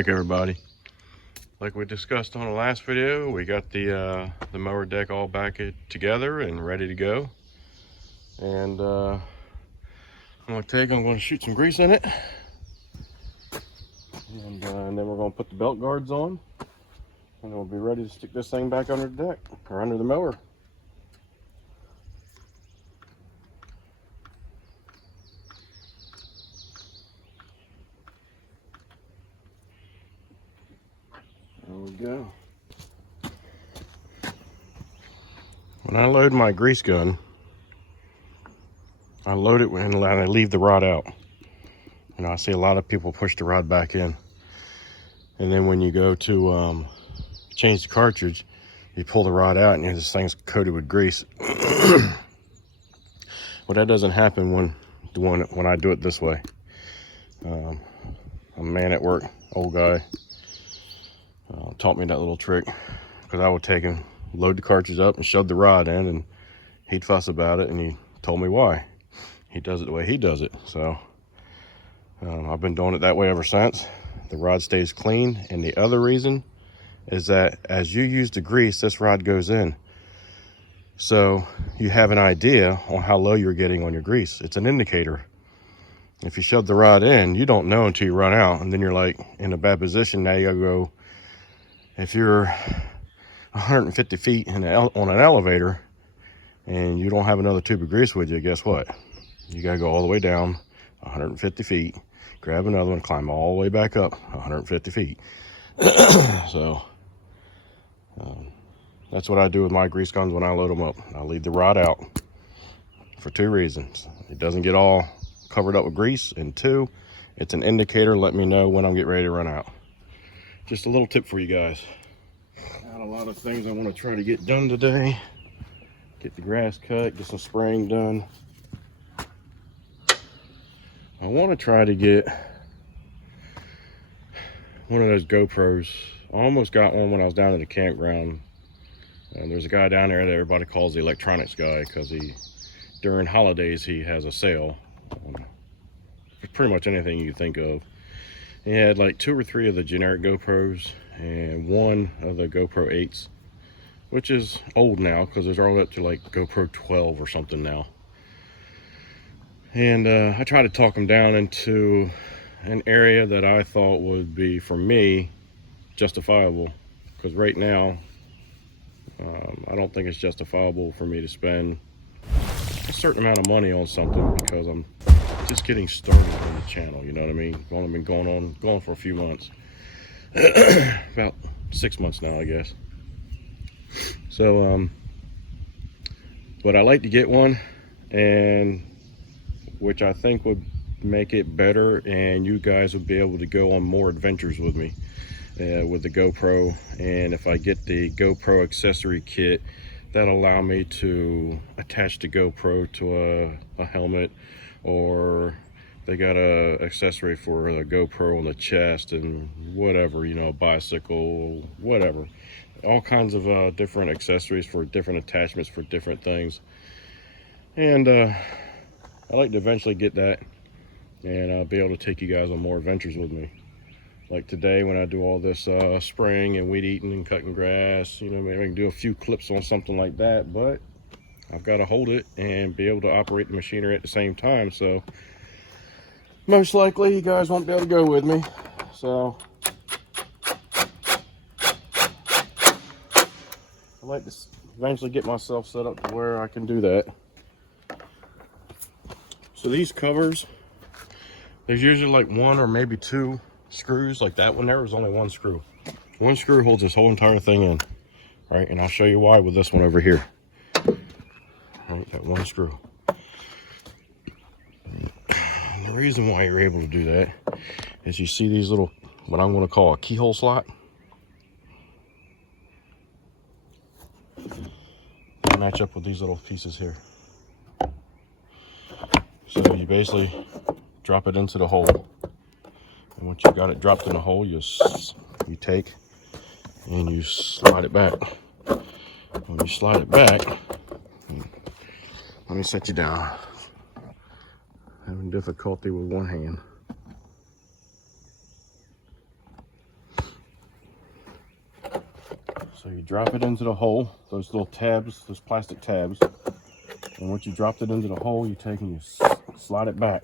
back, everybody. Like we discussed on the last video, we got the mower deck all back together and ready to go. And I'm going to shoot some grease in it. And then we're going to put the belt guards on. And we'll be ready to stick this thing back under the deck, or under the mower. There we go. When I load my grease gun, I load it and I leave the rod out. You know, I see a lot of people push the rod back in. And then when you go to change the cartridge, you pull the rod out and this thing's coated with grease. Well, that doesn't happen when I do it this way. A man at work, old guy, taught me that little trick, because I would take and load the cartridge up and shove the rod in, and he'd fuss about it, and he told me why. He does it the way he does it. So I've been doing it that way ever since. The rod stays clean, and the other reason is that as you use the grease, this rod goes in. So you have an idea on how low you're getting on your grease. It's an indicator. If you shove the rod in, you don't know until you run out, and then you're like in a bad position. Now you gotta go, if you're 150 feet on an elevator and you don't have another tube of grease with you, guess what? You gotta go all the way down 150 feet, grab another one, climb all the way back up 150 feet. So that's what I do with my grease guns when I load them up. I leave the rod out for two reasons. It doesn't get all covered up with grease, and two, it's an indicator. Let me know when I'm getting ready to run out. Just a little tip for you guys. Got a lot of things I want to try to get done today. Get the grass cut, get some spraying done. I want to try to get one of those GoPros. I almost got one when I was down at the campground. And there's a guy down there that everybody calls the electronics guy, because during holidays he has a sale on pretty much anything you think of. He had like 2 or 3 of the generic GoPros and 1 of the GoPro 8s, which is old now because there's all up to like GoPro 12 or something now. And I tried to talk him down into an area that I thought would be, for me, justifiable, because right now I don't think it's justifiable for me to spend a certain amount of money on something, because I'm just getting started on the channel, you know what I mean? I've only been going for a few months. About 6 months now, I guess. So but I like to get one, and which I think would make it better, and you guys would be able to go on more adventures with me with the GoPro. And if I get the GoPro accessory kit, that'll allow me to attach the GoPro to a helmet, or they got a accessory for a GoPro on the chest, and whatever, you know, bicycle, whatever, all kinds of different accessories for different attachments for different things. And I'd like to eventually get that, and be able to take you guys on more adventures with me. Like today, when I do all this spraying and weed eating and cutting grass, you know, maybe I can do a few clips on something like that, but I've got to hold it and be able to operate the machinery at the same time. So most likely you guys won't be able to go with me. So I'd like to eventually get myself set up to where I can do that. So these covers, there's usually like 1 or maybe 2 screws. Like that one there was only 1 screw. 1 screw holds this whole entire thing in, right? And I'll show you why with this one over here. Right, that 1 screw. And the reason why you're able to do that is you see these little, what I'm going to call a keyhole slot. They match up with these little pieces here. So you basically drop it into the hole, and once you got it dropped in the hole, you take and you slide it back. When you slide it back, let me set you down. Having difficulty with one hand. drop it into the hole, those little tabs, those plastic tabs. And once you dropped it into the hole, you take and you slide it back.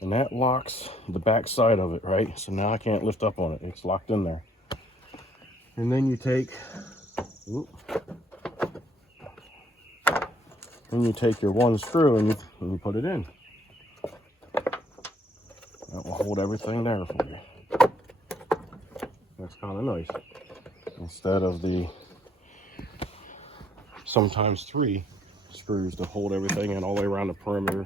And that locks the back side of it, right? So now I can't lift up on it. It's locked in there. And then you take, your one screw and you put it in. That will hold everything there for you. That's kind of nice. Instead of the sometimes 3 screws to hold everything in all the way around the perimeter.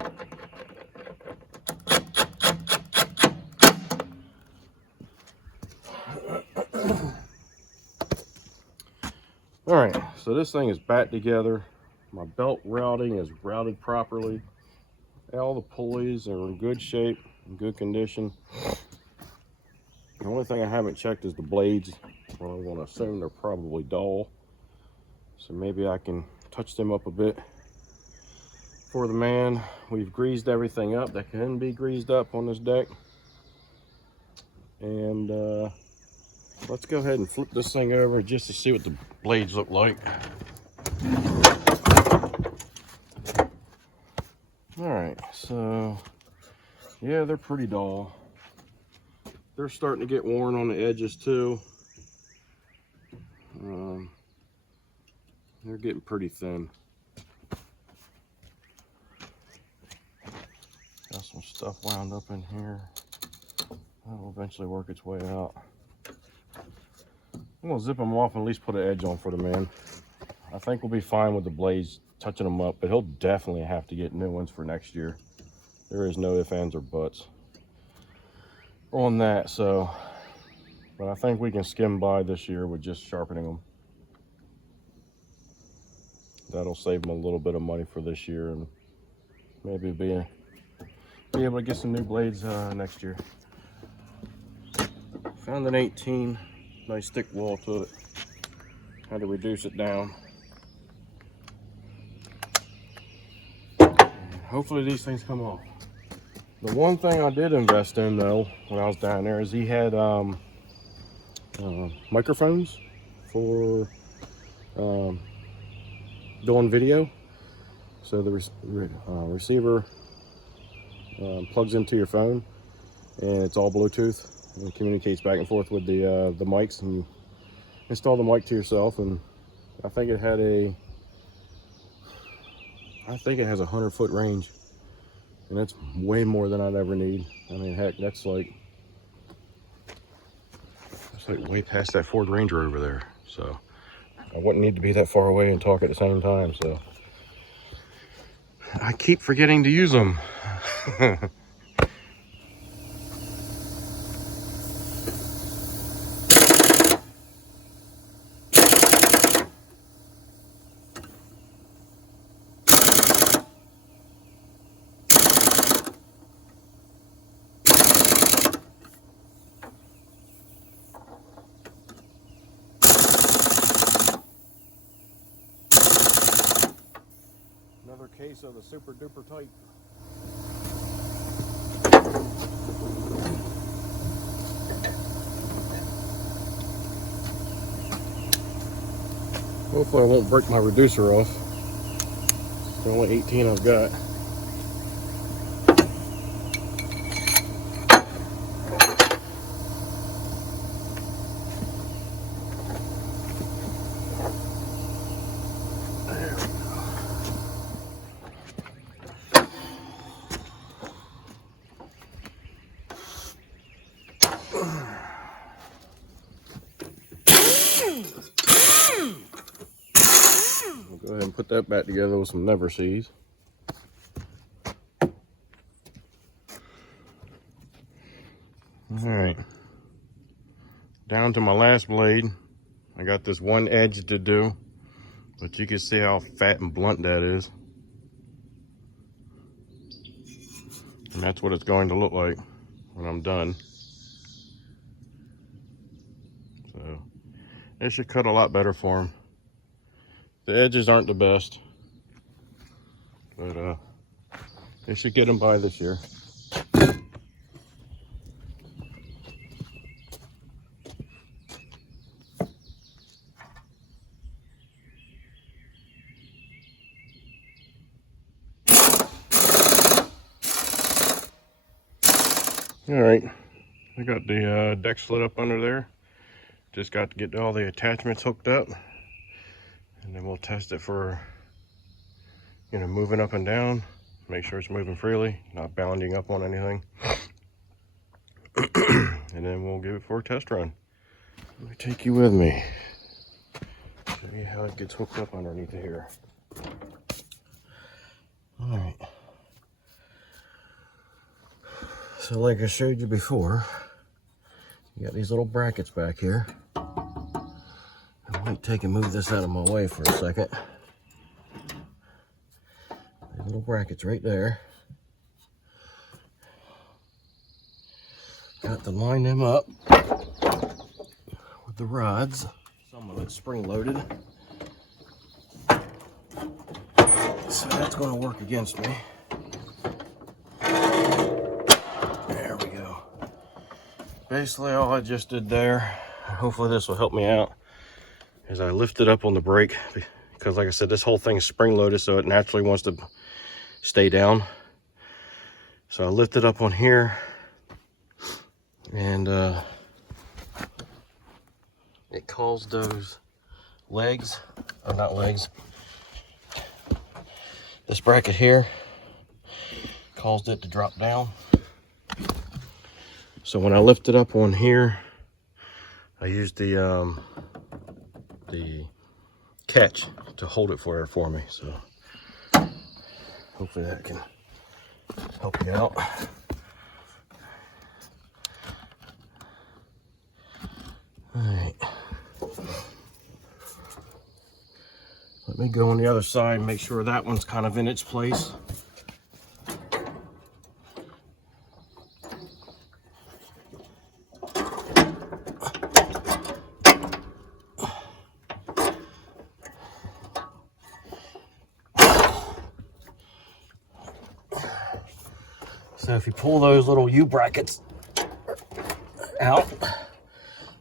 All right, so this thing is back together. My belt routing is routed properly. All the pulleys are in good shape, in good condition. The only thing I haven't checked is the blades. Well, I'm going to assume they're probably dull. So maybe I can touch them up a bit. For the man, we've greased everything up that can be greased up on this deck. And let's go ahead and flip this thing over just to see what the blades look like. All right, so yeah, they're pretty dull. They're starting to get worn on the edges too. They're getting pretty thin. Got some stuff wound up in here. That'll eventually work its way out. I'm gonna zip them off and at least put an edge on for the man. I think we'll be fine with the blades touching them up, but he'll definitely have to get new ones for next year. There is no ifs, ands, or buts on that. So, but I think we can skim by this year with just sharpening them. That'll save them a little bit of money for this year, and maybe be able to get some new blades next year. Found an 18, nice thick wall to it. Had to reduce it down. Hopefully these things come off. The one thing I did invest in though when I was down there is he had microphones for doing video. So the receiver plugs into your phone, and it's all Bluetooth and communicates back and forth with the mics, and you install the mic to yourself. And I think it had a 100-foot range, and that's way more than I'd ever need. I mean, heck, that's like way past that Ford Ranger over there. So I wouldn't need to be that far away and talk at the same time. So I keep forgetting to use them. Another case of the super duper tight. Hopefully I won't break my reducer off. It's the only 18 I've got. Go ahead and put that back together with some never sees. All right, down to my last blade. I got this one edge to do, but you can see how fat and blunt that is. And that's what it's going to look like when I'm done. So it should cut a lot better for him. The edges aren't the best, but they should get them by this year. All right, I got the deck slid up under there. Just got to get all the attachments hooked up, and then we'll test it for, you know, moving up and down. Make sure it's moving freely, not bounding up on anything. And then we'll give it for a test run. Let me take you with me. Show you how it gets hooked up underneath here. All right. So like I showed you before, you got these little brackets back here. I might take and move this out of my way for a second. These little brackets right there. Got to line them up with the rods. Some of it's spring loaded, so that's going to work against me. There we go. Basically all I just did there, hopefully this will help me out, is I lifted up on the brake, because like I said, this whole thing is spring loaded, so it naturally wants to stay down. So I lifted up on here, and it caused those legs, or not legs, this bracket here caused it to drop down. So when I lifted up on here, I used the catch to hold it for me. So hopefully that can help you out. All right. Let me go on the other side and make sure that one's kind of in its place. So if you pull those little U-brackets out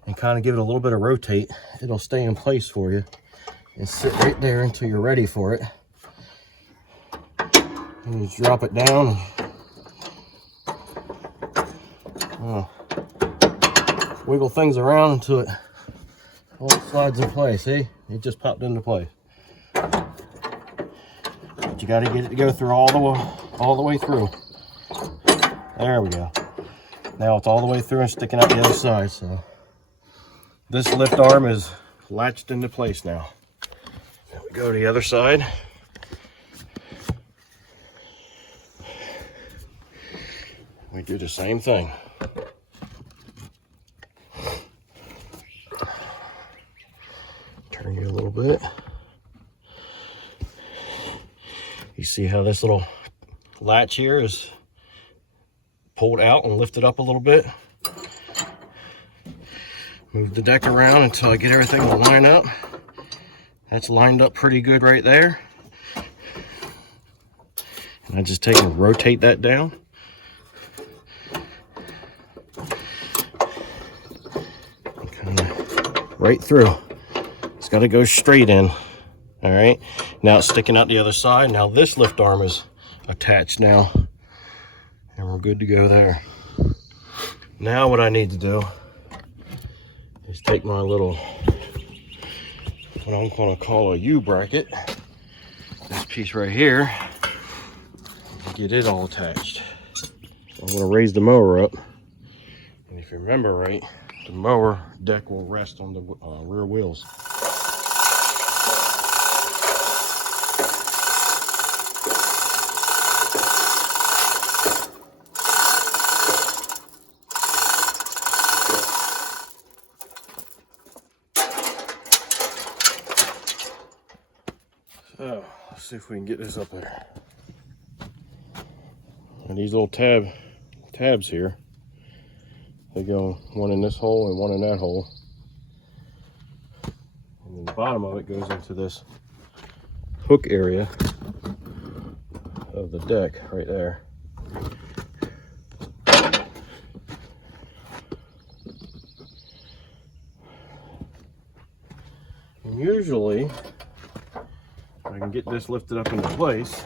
and kind of give it a little bit of rotate, it'll stay in place for you and sit right there until you're ready for it. And you drop it down. Wiggle things around until it all slides in place. See? It just popped into place. But you got to get it to go through all the way through. There we go. Now it's all the way through and sticking out the other side. So this lift arm is latched into place now. Now we go to the other side. We do the same thing. Turn you a little bit. You see how this little latch here is pulled out and lifted up a little bit. Move the deck around until I get everything to line up. That's lined up pretty good right there. And I just take and rotate that down. Kind of right through. It's got to go straight in. All right. Now it's sticking out the other side. Now this lift arm is attached now. And we're good to go there. Now what I need to do is take my little, what I'm going to call a U-bracket, this piece right here, and get it all attached. So I'm going to raise the mower up. And if you remember right, the mower deck will rest on the rear wheels. So let's see if we can get this up there. And these little tabs here, they go one in this hole and one in that hole. And then the bottom of it goes into this hook area of the deck right there. And usually I can get this lifted up into place.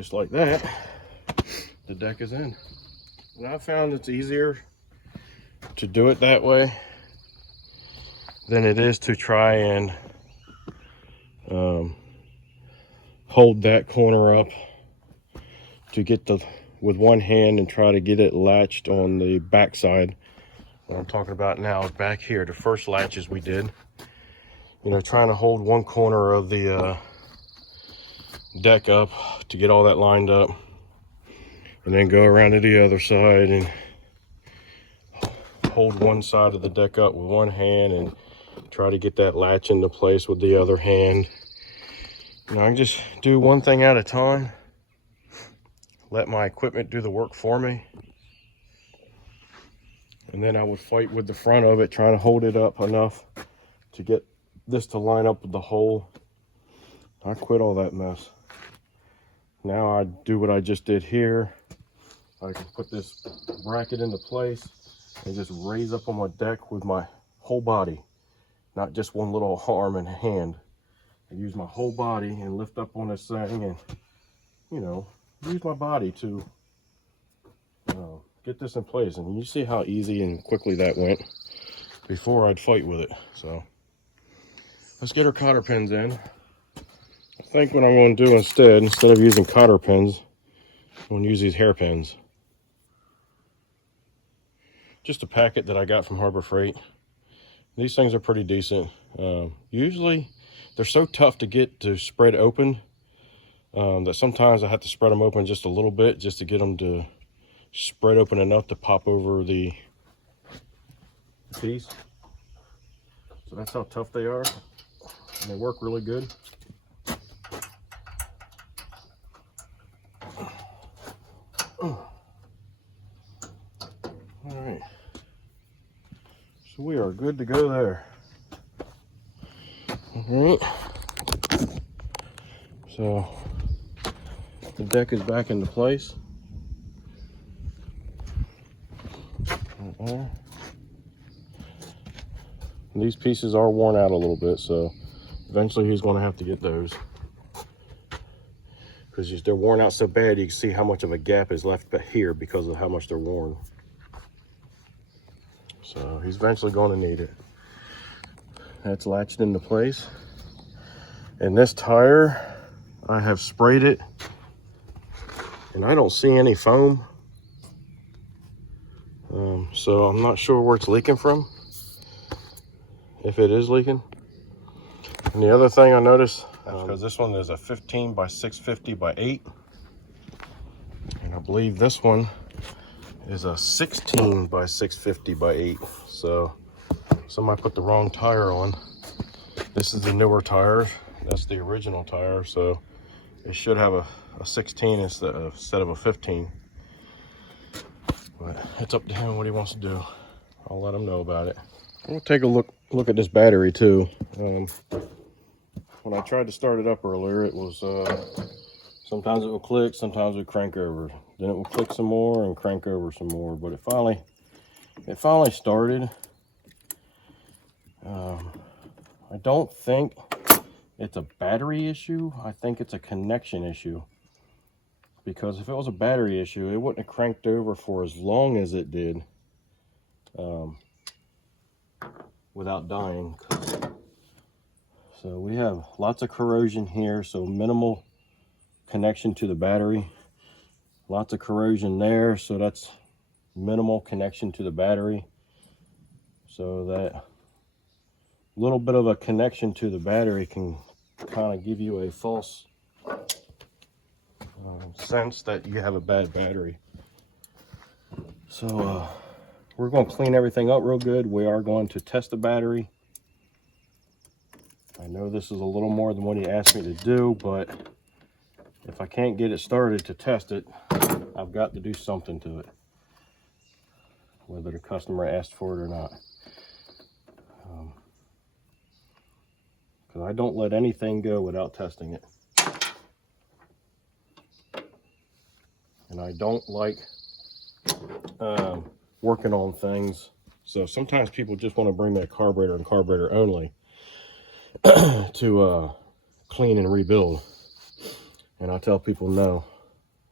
just like that, the deck is in. And I found it's easier to do it that way than it is to try and hold that corner up to get with one hand and try to get it latched on the back side. What I'm talking about now is back here, the first latches we did. You know, trying to hold one corner of the deck up to get all that lined up, and then go around to the other side and hold one side of the deck up with one hand and try to get that latch into place with the other hand. You know, I can just do one thing at a time, let my equipment do the work for me, and then I would fight with the front of it, trying to hold it up enough to get this to line up with the hole. I quit all that mess. Now I do what I just did here. I can put this bracket into place and just raise up on my deck with my whole body, not just one little arm and hand. I use my whole body and lift up on this thing, and, you know, use my body to get this in place. And you see how easy and quickly that went. Before I'd fight with it. So let's get our cotter pins in. I think what I'm going to do instead of using cotter pins, I'm going to use these hairpins. Just a packet that I got from Harbor Freight. These things are pretty decent. Usually they're so tough to get to spread open that sometimes I have to spread them open just a little bit just to get them to spread open enough to pop over the piece. So that's how tough they are. And they work really good. All right. So we are good to go there. All right. So the deck is back into place. Right there. And these pieces are worn out a little bit, so eventually he's going to have to get those, because they're worn out so bad you can see how much of a gap is left here because of how much they're worn. So he's eventually going to need it. That's latched into place. And this tire, I have sprayed it, and I don't see any foam. So I'm not sure where it's leaking from, if it is leaking. And the other thing I noticed, because this one is a 15 by 650 by 8, and I believe this one is a 16 by 650 by 8. So somebody put the wrong tire on. This is the newer tire. That's the original tire, so it should have a 16 instead of a 15. But it's up to him what he wants to do. I'll let him know about it. We'll take a look at this battery too. When I tried to start it up earlier, it was sometimes it would click, sometimes it would crank over. Then it would click some more and crank over some more. But it finally started. I don't think it's a battery issue. I think it's a connection issue. Because if it was a battery issue, it wouldn't have cranked over for as long as it did without dying. So we have lots of corrosion here, so minimal connection to the battery. Lots of corrosion there, so that's minimal connection to the battery. So that little bit of a connection to the battery can kind of give you a false sense that you have a bad battery. So we're going to clean everything up real good. We are going to test the battery. I know this is a little more than what he asked me to do, but if I can't get it started to test it, I've got to do something to it, whether the customer asked for it or not. Because I don't let anything go without testing it. And I don't like working on things. So sometimes people just want to bring me a carburetor and carburetor only to clean and rebuild. And I tell people no.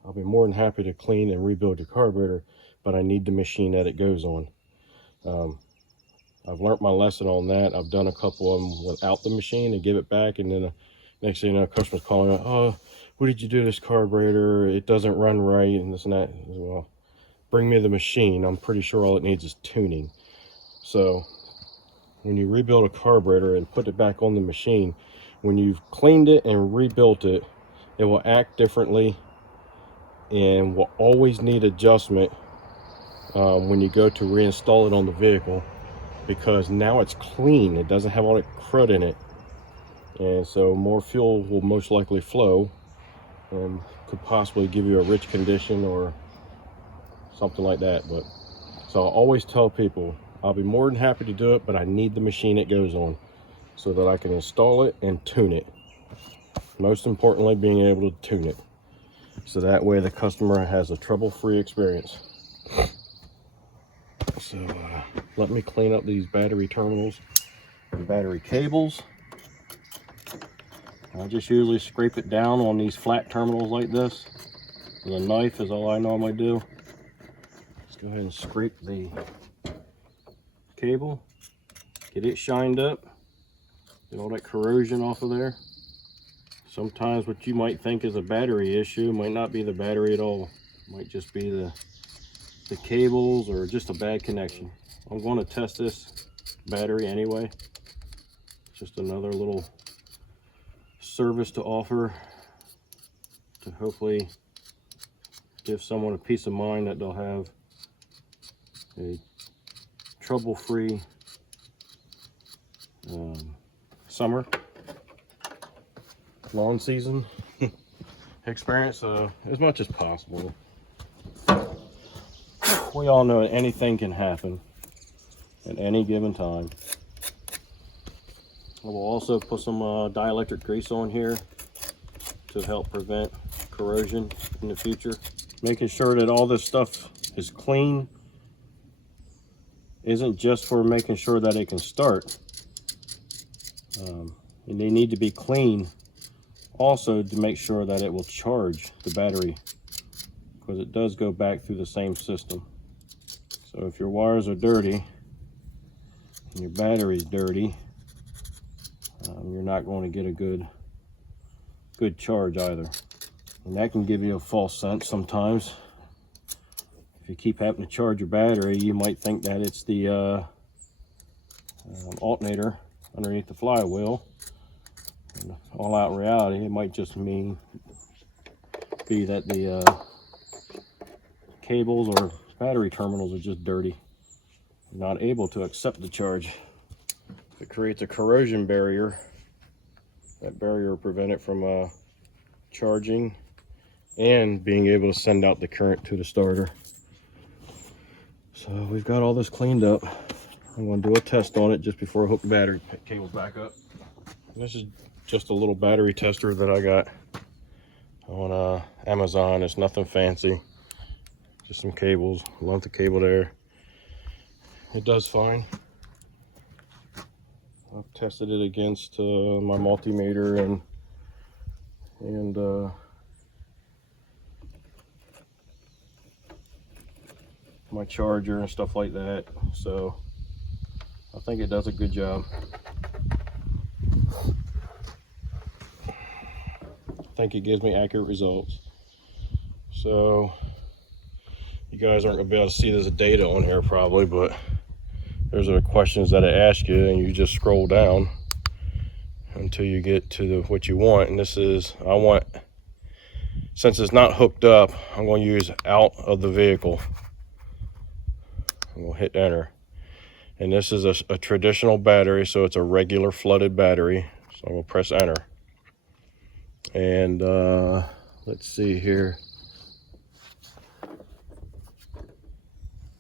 I'll be more than happy to clean and rebuild your carburetor, but I need the machine that it goes on. I've learned my lesson on that. I've done a couple of them without the machine and give it back, and then next thing you know, customer's calling out, oh, what did you do to this carburetor? It doesn't run right, and this and that. Well, bring me the machine. I'm pretty sure all it needs is tuning. So when you rebuild a carburetor and put it back on the machine, when you've cleaned it and rebuilt it, it will act differently and will always need adjustment when you go to reinstall it on the vehicle, because now it's clean. It doesn't have all that crud in it, and so more fuel will most likely flow and could possibly give you a rich condition or something like that. But so I always tell people I'll be more than happy to do it, but I need the machine it goes on so that I can install it and tune it. Most importantly, being able to tune it, so that way the customer has a trouble-free experience. So let me clean up these battery terminals and battery cables. I just usually scrape it down on these flat terminals like this with a knife is all I normally do. Let's go ahead and scrape the cable, get it shined up, get all that corrosion off of there. Sometimes what you might think is a battery issue might not be the battery at all. It might just be the cables or just a bad connection. I'm going to test this battery anyway. Just another little service to offer to hopefully give someone a peace of mind that they'll have a trouble-free summer lawn season experience as much as possible. We all know anything can happen at any given time. I will also put some dielectric grease on here to help prevent corrosion in the future. Making sure that all this stuff is clean isn't just for making sure that it can start. And they need to be clean also to make sure that it will charge the battery, because it does go back through the same system. So if your wires are dirty and your battery's dirty, you're not going to get a good charge either. And that can give you a false sense sometimes. If you keep having to charge your battery, you might think that it's the alternator underneath the flywheel. And all out reality, it might just be that the cables or battery terminals are just dirty, not able to accept the charge. It creates a corrosion barrier. That barrier will prevent it from charging and being able to send out the current to the starter. So we've got all this cleaned up. I'm going to do a test on it just before I hook the battery cables back up. This is just a little battery tester that I got on Amazon. It's nothing fancy, just some cables, length of cable there. It does fine. I've tested it against my multimeter and my charger and stuff like that, so I think it does a good job. I think it gives me accurate results. So you guys aren't gonna be able to see this data on here probably, but there's the questions that I ask you, and you just scroll down until you get to what you want. And this is, I want, since it's not hooked up, I'm going to use out of the vehicle. I'm going to hit enter. And this is a traditional battery, so it's a regular flooded battery. So I'm going to press enter. And let's see here.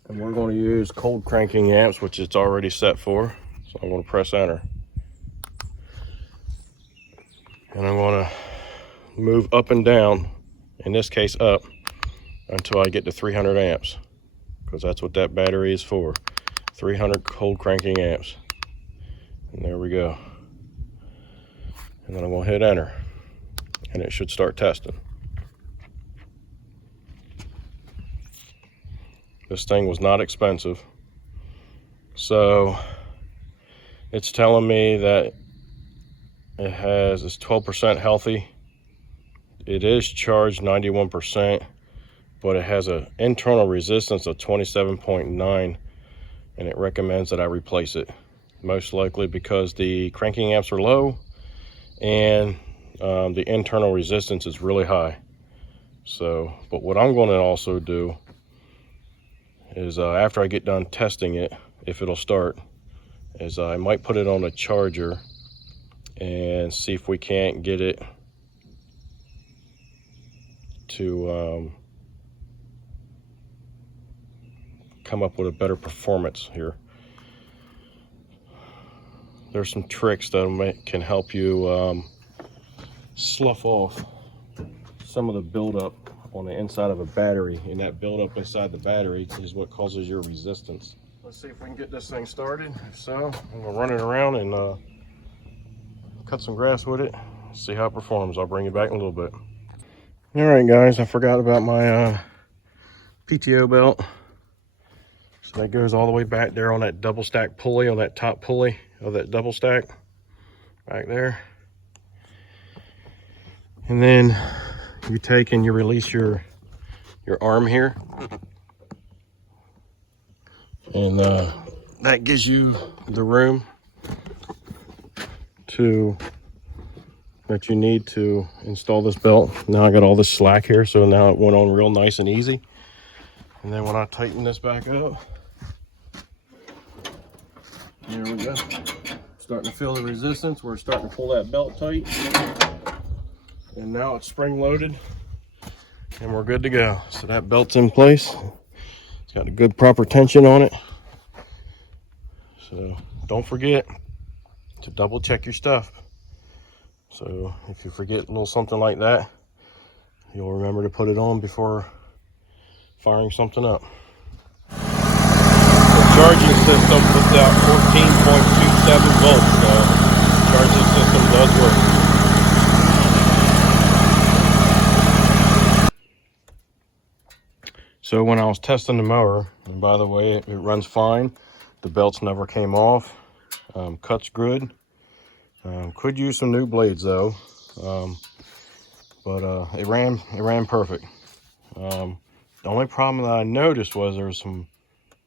And we're going to use cold cranking amps, which it's already set for. So I'm going to press enter. And I'm going to move up and down, in this case up, until I get to 300 amps. Because that's what that battery is for. 300 cold cranking amps. And there we go. And then I'm going to hit enter. And it should start testing. This thing was not expensive. So it's telling me that it's 12% healthy. It is charged 91%, but it has an internal resistance of 27.9, and it recommends that I replace it. Most likely because the cranking amps are low and the internal resistance is really high. So, but what I'm going to also do is after I get done testing it, if it'll start, is I might put it on a charger and see if we can't get it to come up with a better performance here. There's some tricks that can help you slough off some of the buildup on the inside of a battery, and that buildup inside the battery is what causes your resistance. Let's see if we can get this thing started. If so, I'm gonna run it around and cut some grass with it, see how it performs. I'll bring you back in a little bit. All right, guys, I forgot about my PTO belt. So that goes all the way back there on that double stack pulley, on that top pulley of that double stack back there. And then you take and you release your arm here, and that gives you the room that you need to install this belt. Now I got all this slack here, so now it went on real nice and easy. And then when I tighten this back up, there we go. Starting to feel the resistance. We're starting to pull that belt tight. And now it's spring loaded and we're good to go. So that belt's in place. It's got a good proper tension on it. So don't forget to double check your stuff. So if you forget a little something like that, you'll remember to put it on before firing something up. The charging system puts out 14.27 volts, so the charging system does work. So when I was testing the mower, and by the way, it runs fine. The belts never came off. Cuts good. Could use some new blades though, but it ran perfect. The only problem that I noticed was there was some,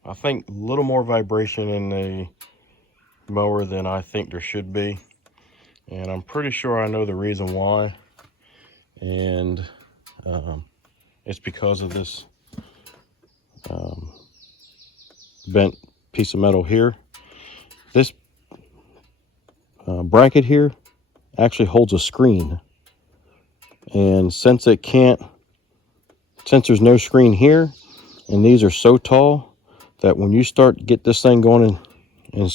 I think, a little more vibration in the mower than I think there should be, and I'm pretty sure I know the reason why. And it's because of this bent piece of metal here. This bracket here actually holds a screen, and since there's no screen here, and these are so tall that when you get this thing going in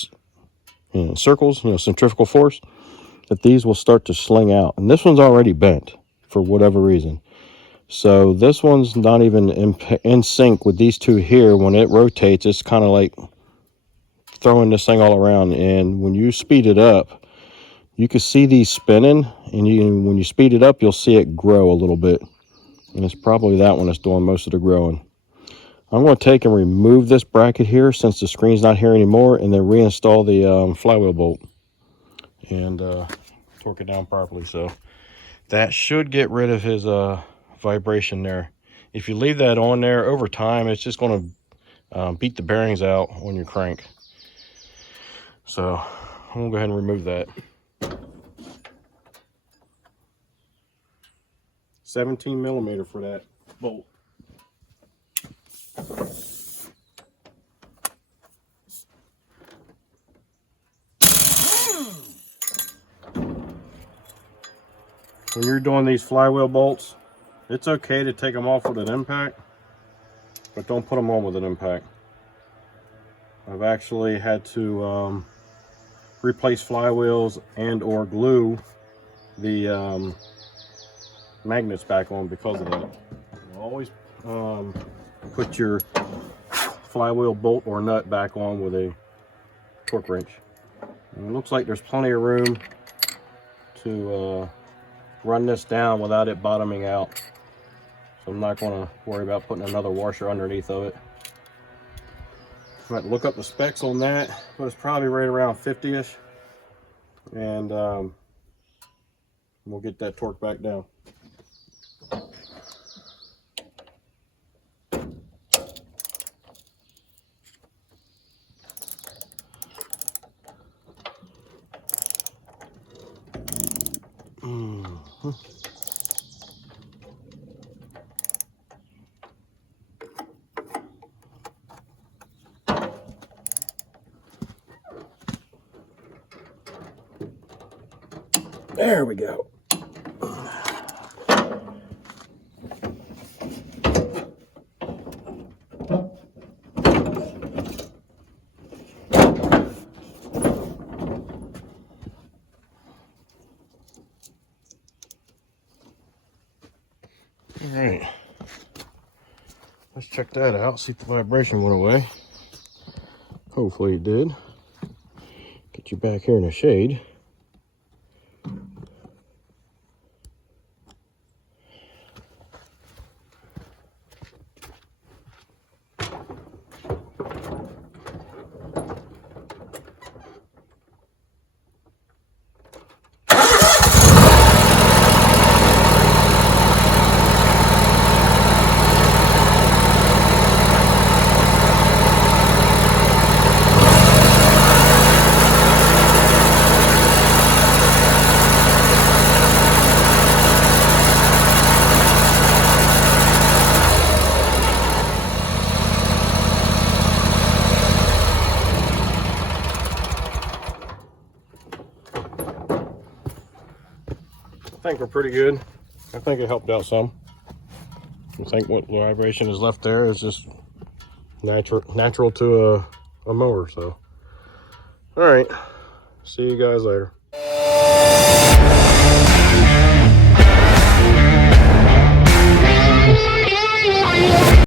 circles, centrifugal force, that these will start to sling out. And this one's already bent for whatever reason. So this one's not even in sync with these two here. When it rotates, it's kind of like throwing this thing all around. And when you speed it up, you can see these spinning, and when you speed it up, you'll see it grow a little bit. And it's probably that one that's doing most of the growing. I'm going to take and remove this bracket here since the screen's not here anymore, and then reinstall the flywheel bolt and torque it down properly. So that should get rid of his vibration there. If you leave that on there over time, it's just going to beat the bearings out on your crank. So I'm going to go ahead and remove that. 17 millimeter for that bolt. When you're doing these flywheel bolts, it's okay to take them off with an impact, but don't put them on with an impact. I've actually had to replace flywheels and or glue the magnets back on because of that. Always put your flywheel bolt or nut back on with a torque wrench. And it looks like there's plenty of room to run this down without it bottoming out. So I'm not going to worry about putting another washer underneath of it. I might look up the specs on that, but it's probably right around 50-ish. And we'll get that torque back down. There we go. All right, let's check that out, see if the vibration went away. Hopefully it did. Get you back here in the shade. I think we're pretty good. I think it helped out some. I think what vibration is left there is just natural to a mower. So, all right, see you guys later.